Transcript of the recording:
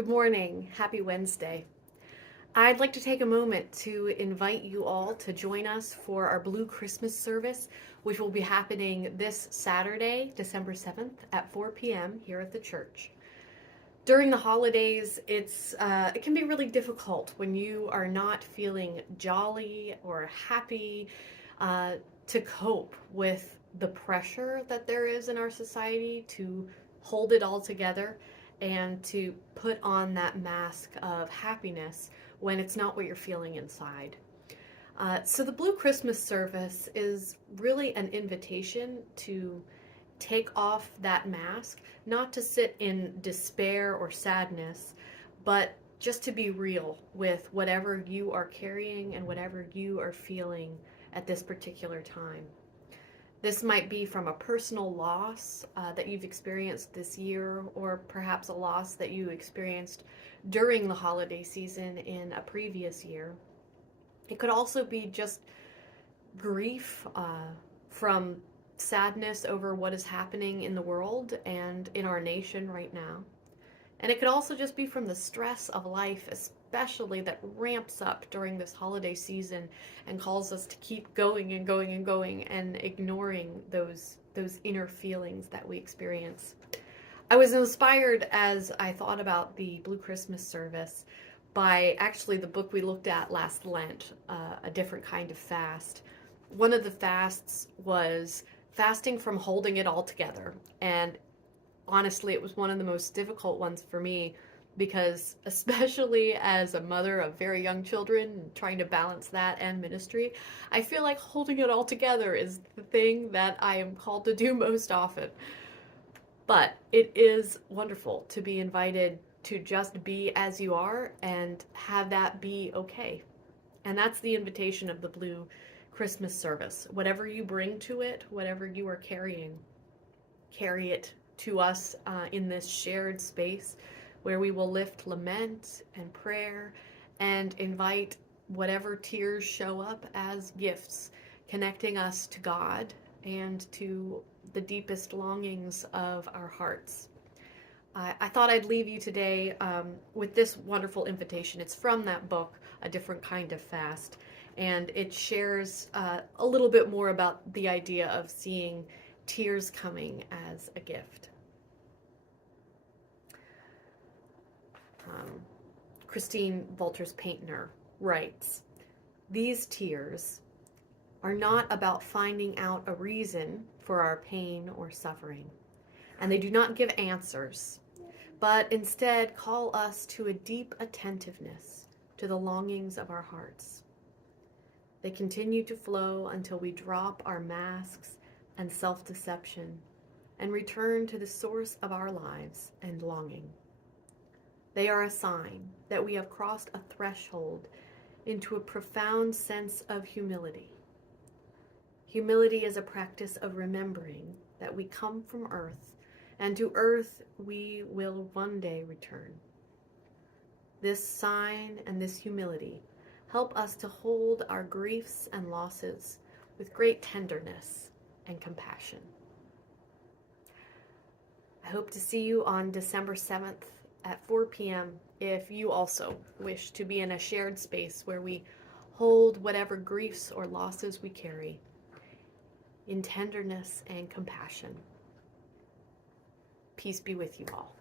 Good morning. Happy Wednesday. I'd like to take a moment to invite you all to join us for our Blue Christmas service, which will be happening this Saturday, December 7th at 4 p.m. here at the church. During the holidays, it can be really difficult when you are not feeling jolly or happy to cope with the pressure that there is in our society to hold it all together and to put on that mask of happiness when it's not what you're feeling inside. So the Blue Christmas service is really an invitation to take off that mask, not to sit in despair or sadness, but just to be real with whatever you are carrying and whatever you are feeling at this particular time. This might be from a personal loss that you've experienced this year, or perhaps a loss that you experienced during the holiday season in a previous year. It could also be just grief from sadness over what is happening in the world and in our nation right now. And it could also just be from the stress of life, especially that ramps up during this holiday season and calls us to keep going and going and going and ignoring those inner feelings that we experience. I was inspired as I thought about the Blue Christmas service by actually the book we looked at last Lent, A Different Kind of Fast. One of the fasts was fasting from holding it all together, and honestly, it was one of the most difficult ones for me because, especially as a mother of very young children, trying to balance that and ministry, I feel like holding it all together is the thing that I am called to do most often. But it is wonderful to be invited to just be as you are and have that be okay. And that's the invitation of the Blue Christmas service. Whatever you bring to it, whatever you are carrying, carry it to us in this shared space where we will lift lament and prayer and invite whatever tears show up as gifts, connecting us to God and to the deepest longings of our hearts. I thought I'd leave you today with this wonderful invitation. It's from that book, A Different Kind of Fast, and it shares a little bit more about the idea of seeing tears coming as a gift. Christine Walters Paintner writes, "These tears are not about finding out a reason for our pain or suffering, and they do not give answers, but instead call us to a deep attentiveness to the longings of our hearts. They continue to flow until we drop our masks and self-deception and return to the source of our lives and longing. They are a sign that we have crossed a threshold into a profound sense of humility. Humility is a practice of remembering that we come from earth, and to earth we will one day return. This sign and this humility help us to hold our griefs and losses with great tenderness and compassion." I hope to see you on December 7th at 4 p.m. if you also wish to be in a shared space where we hold whatever griefs or losses we carry in tenderness and compassion. Peace be with you all.